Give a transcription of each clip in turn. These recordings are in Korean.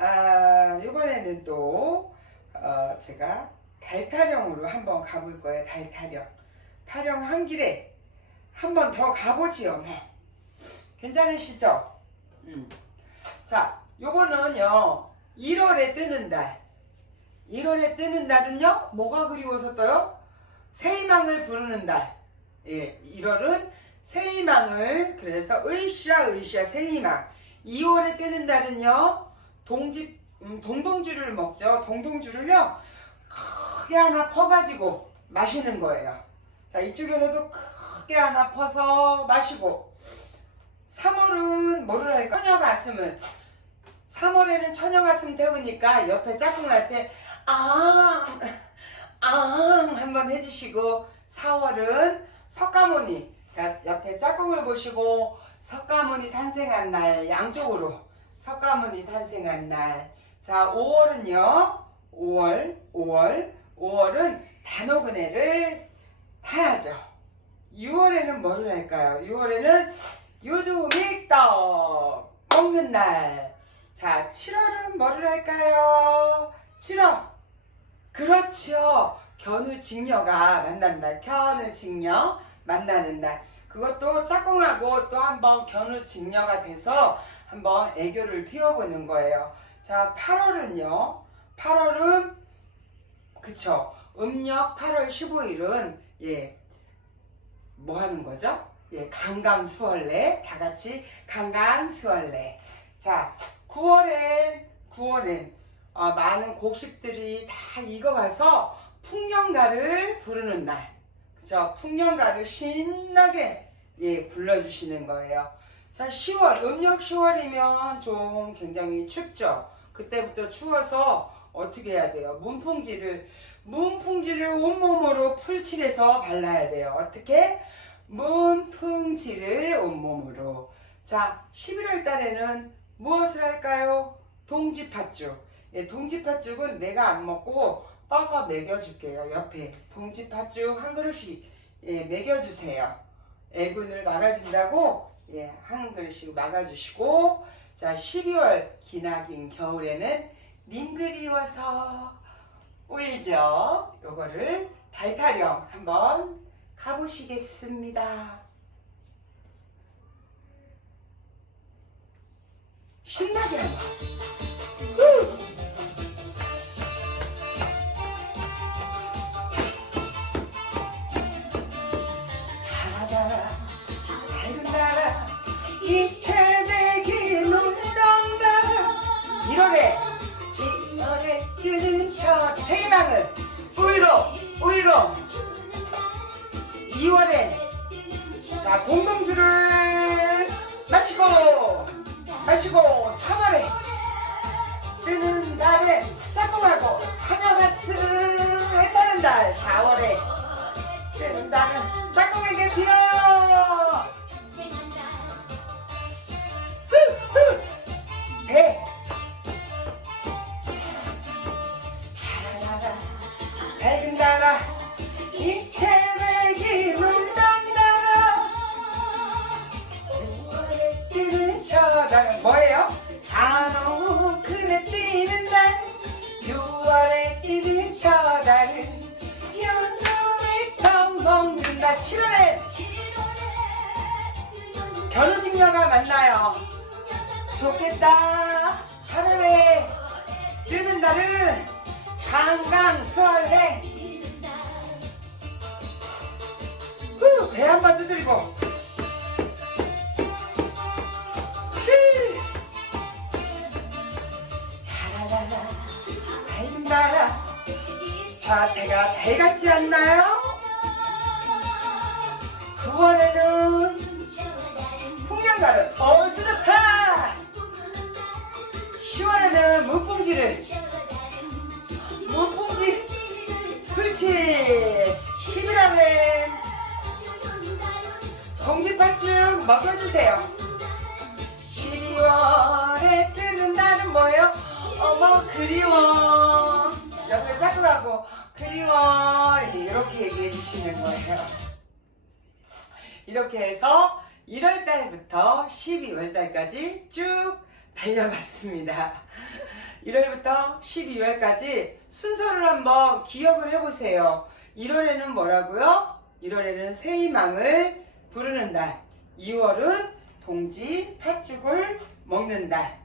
아, 이번에는 또, 어, 제가 달 타령으로 한번 가볼 거예요. 달 타령. 타령 한 길에 한 번 더 가보지요. 뭐. 괜찮으시죠? 음. 자, 요거는요, 1월에 뜨는 달. 1월에 뜨는 달은요, 뭐가 그리워서 떠요? 새희망을 부르는 달. 예, 1월은 새희망을, 그래서 으쌰, 으쌰, 새희망. 2월에 뜨는 달은요, 동집, 음, 동동주를 먹죠. 동동주를요, 크게 하나 퍼가지고 마시는 거예요. 자, 이쪽에서도 크게 하나 퍼서 마시고. 3월은 뭐를 할까? 처녀가슴을. 3월에는 처녀가슴 태우니까 옆에 짝꿍할 때, 아, 아, 한번 해주시고, 4월은 석가모니. 그러니까 옆에 짝꿍을 보시고, 석가모니 탄생한 날, 양쪽으로. 석가모니 탄생한 날. 자, 5월은요, 5월, 5월, 5월은 단오그네를 타야죠. 6월에는 뭐를 할까요? 6월에는 유두믹떡 먹는 날. 자, 7월은 뭐를 할까요? 7월. 그렇죠. 견우직녀가 만나는 날. 견우직녀 만나는 날. 그것도 짝꿍하고 또 한번 견우직녀가 돼서 한번 애교를 피워보는 거예요. 자, 8월은요. 8월은 그쵸. 음력 8월 15일은 예. 뭐 하는 거죠? 예, 강강수월래. 다 같이 강강수월래. 자, 9월엔 9월엔 아, 많은 곡식들이 다 익어가서 풍년가를 부르는 날. 그죠? 풍년가를 신나게 예, 불러주시는 거예요. 자, 10월, 음력 10월이면 좀 굉장히 춥죠. 그때부터 추워서 어떻게 해야 돼요? 문풍지를, 문풍지를 온몸으로 풀칠해서 발라야 돼요. 어떻게? 문풍지를 온몸으로. 자, 11월 달에는 무엇을 할까요? 동지팥죽. 예, 동지팥죽은 내가 안 먹고 떠서 먹여줄게요. 옆에. 동지팥죽 한 그릇씩, 예, 먹여주세요. 애군을 막아준다고, 예, 한 그릇씩 막아주시고, 자, 12월 기나긴 겨울에는 님 그리워서 오일죠. 요거를 달타령 한번 가보시겠습니다. 신나게 한번. 첫 세방은 우이로 우이로 2월에 자 공동주를 마시고 마시고 3월에 뜨는 날에 짝꿍하고 처녀가스를 했다는 날 4월에 뜨는 날은 짝꿍에게 비어. 배 저달 뭐예요? 단오 그래 뜨는 날 6월에 뜨는 저달은 연놈이 텅 먹는다. 7월에! 결혼직녀가 만나요. 좋겠다. 하늘에 뜨는 달은 강강수월해 후, 배 한 번 두드리고 자 때가 달 같지 않나요? 그리워 이렇게 얘기해 주시는 거예요 이렇게 해서 1월 달부터 12월 달까지 쭉 달려봤습니다 1월부터 12월까지 순서를 한번 기억을 해보세요. 1월에는 뭐라고요? 1월에는 새희망을 부르는 달. 2월은 동지 팥죽을 먹는 달.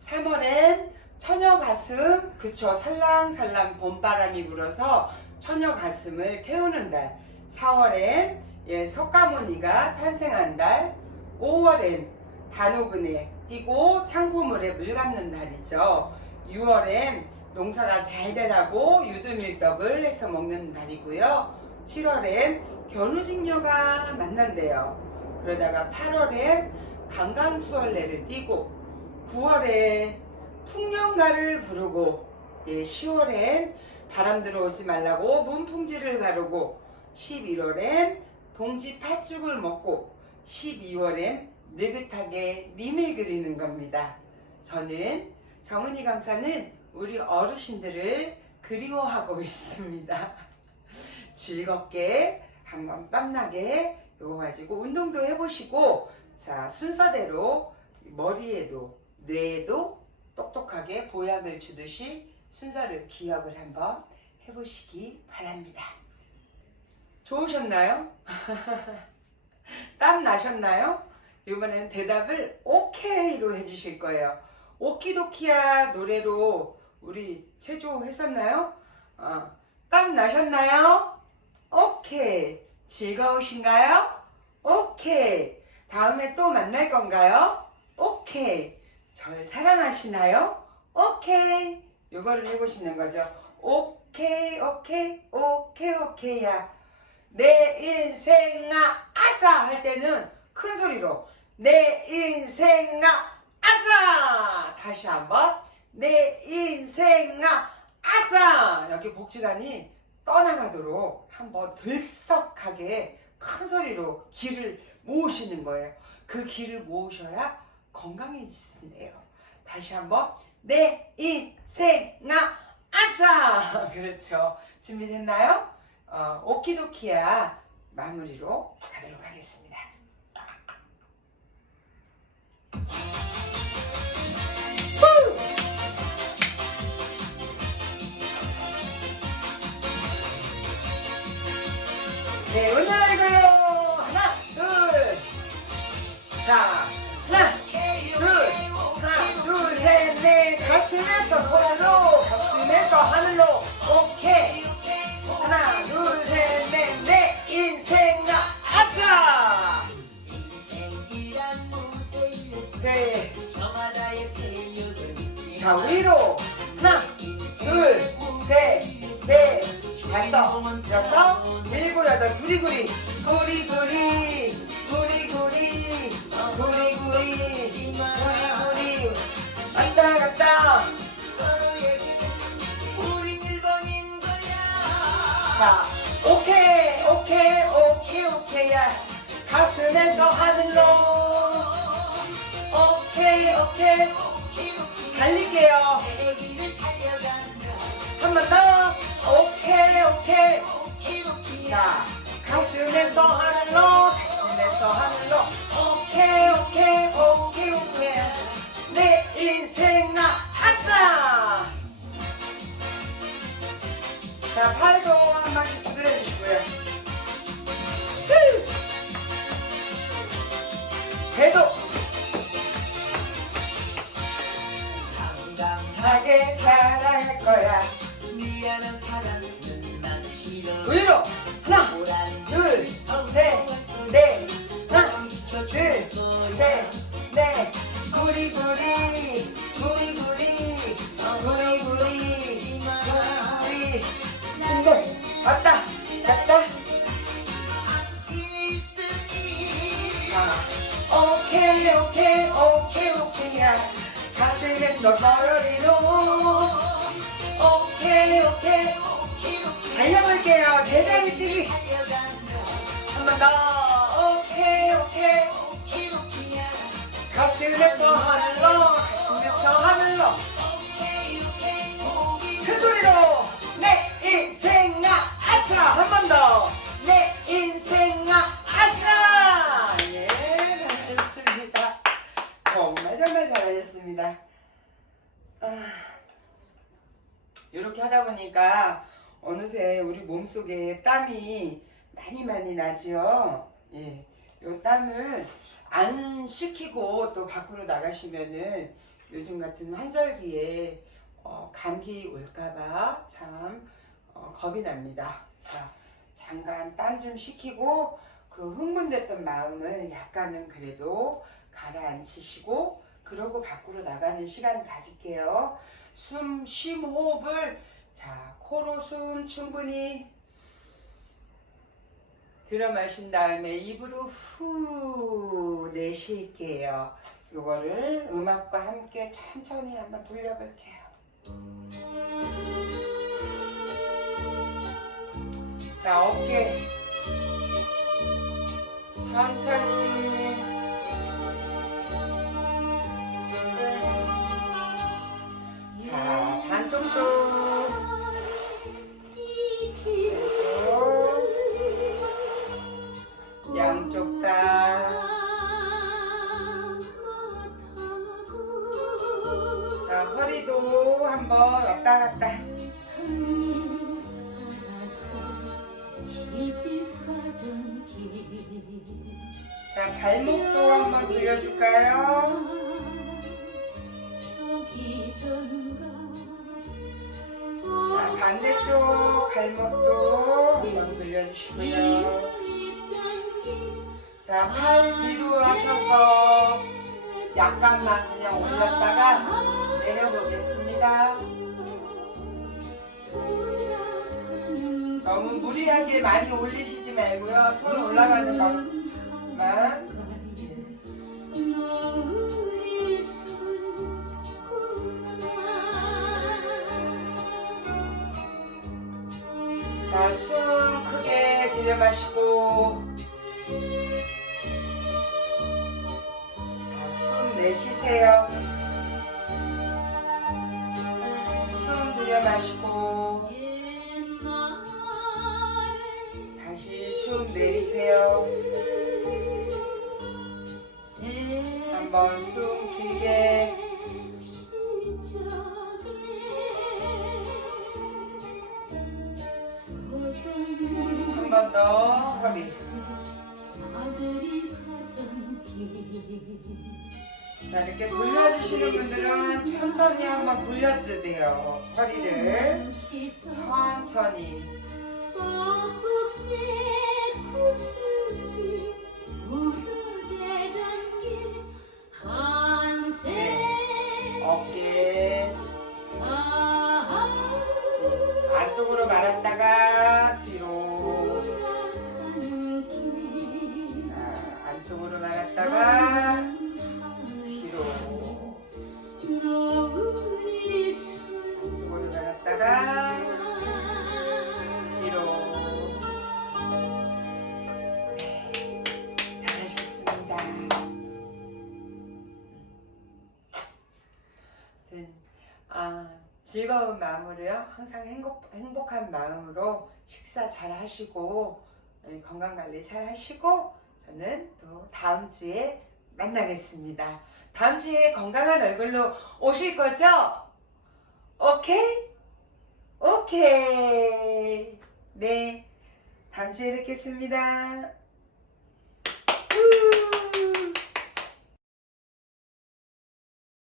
3월엔 처녀 가슴, 그쵸, 살랑살랑 봄바람이 불어서 처녀 가슴을 태우는 달. 4월엔 예, 석가모니가 탄생한 달. 5월엔 단오근에 뛰고 창고물에 물 감는 달이죠. 6월엔 농사가 잘 되라고 유두밀떡을 해서 먹는 달이고요. 7월엔 견우직녀가 만난대요. 그러다가 8월엔 강강수월래를 띄고 9월에 풍년가를 부르고 예, 10월엔 바람 들어오지 말라고 문풍지를 바르고 11월엔 동지 팥죽을 먹고 12월엔 느긋하게 님을 그리는 겁니다. 저는 정은이 강사는 우리 어르신들을 그리워하고 있습니다. 즐겁게 한번 땀나게 요거 가지고 운동도 해보시고 자 순서대로 머리에도 뇌에도 똑똑하게 보약을 주듯이 순서를 기억을 한번 해보시기 바랍니다. 좋으셨나요? 땀 나셨나요? 이번엔 대답을 오케이로 해주실 거예요. 오키도키야 노래로 우리 체조 했었나요? 어, 땀 나셨나요? 오케이. 즐거우신가요? 오케이. 다음에 또 만날 건가요? 오케이. 절 사랑하시나요? 오케이. 이거를 해보시는 거죠. 오케이, 오케이, 오케이, 오케이야. 내 인생아, 아자! 할 때는 큰 소리로. 내 인생아, 아자! 다시 한번. 내 인생아, 아자! 여기 복지관이 떠나가도록 한번 들썩하게 큰 소리로 기를 모으시는 거예요. 그 기를 모으셔야 건강해지신대요. 다시 한번 내 인생아 아자 그렇죠. 준비됐나요? 어, 오키도키야 마무리로 가도록 하겠습니다. 자, 오케이, 오케이, 오케이, 오케이야. 가슴에서 하늘로. 오케이, 오케이. 달릴게요. 한 번 더. 오케이, 오케이. 자, 가슴에서 하늘로. 가슴에서 하늘로. 오케이, 오케이, 오케이, 오케이. 내 가슴에서 벌어리로. 오케이 오케이. 달려볼게요. 제자리 뛰기. 한 번 더. 오케이 오케이. 가슴에 하다 보니까 어느새 우리 몸속에 땀이 많이 많이 나지요. 예. 요 땀을 안 식히고 또 밖으로 나가시면은 요즘 같은 환절기에 어, 감기 올까봐 참 어, 겁이 납니다. 자, 잠깐 땀 좀 식히고 그 흥분됐던 마음을 약간은 그래도 가라앉히시고 그러고 밖으로 나가는 시간 가질게요. 숨, 쉼, 호흡을 자 코로 숨 충분히 들어 마신 다음에 입으로 후 내쉴게요. 요거를 음악과 함께 천천히 한번 돌려볼게요. 자 어깨 천천히 자 발목도 한번 돌려줄까요? 자 반대쪽 발목도 한번 돌려주시고요. 자 팔 뒤로 하셔서 약간만 그냥 올렸다가 내려보겠습니다. 너무 무리하게 많이 올리시지 말고요. 손 올라가는 것만. 자, 숨 크게 들여 마시고. 자, 숨 내쉬세요. 숨 들여 마시고. 내리세요. 한번 숨 길게. 한 번더 허리. 자, 이렇게 돌려주시는 분들은 천천히 한번 돌려도 돼요. 허리를. 천천히. 어깨. 안쪽으로 말았다가 즐거운 마음으로요. 항상 행복, 행복한 마음으로 식사 잘 하시고, 네, 건강 관리 잘 하시고, 저는 또 다음 주에 만나겠습니다. 다음 주에 건강한 얼굴로 오실 거죠? 오케이? 오케이. 네. 다음 주에 뵙겠습니다.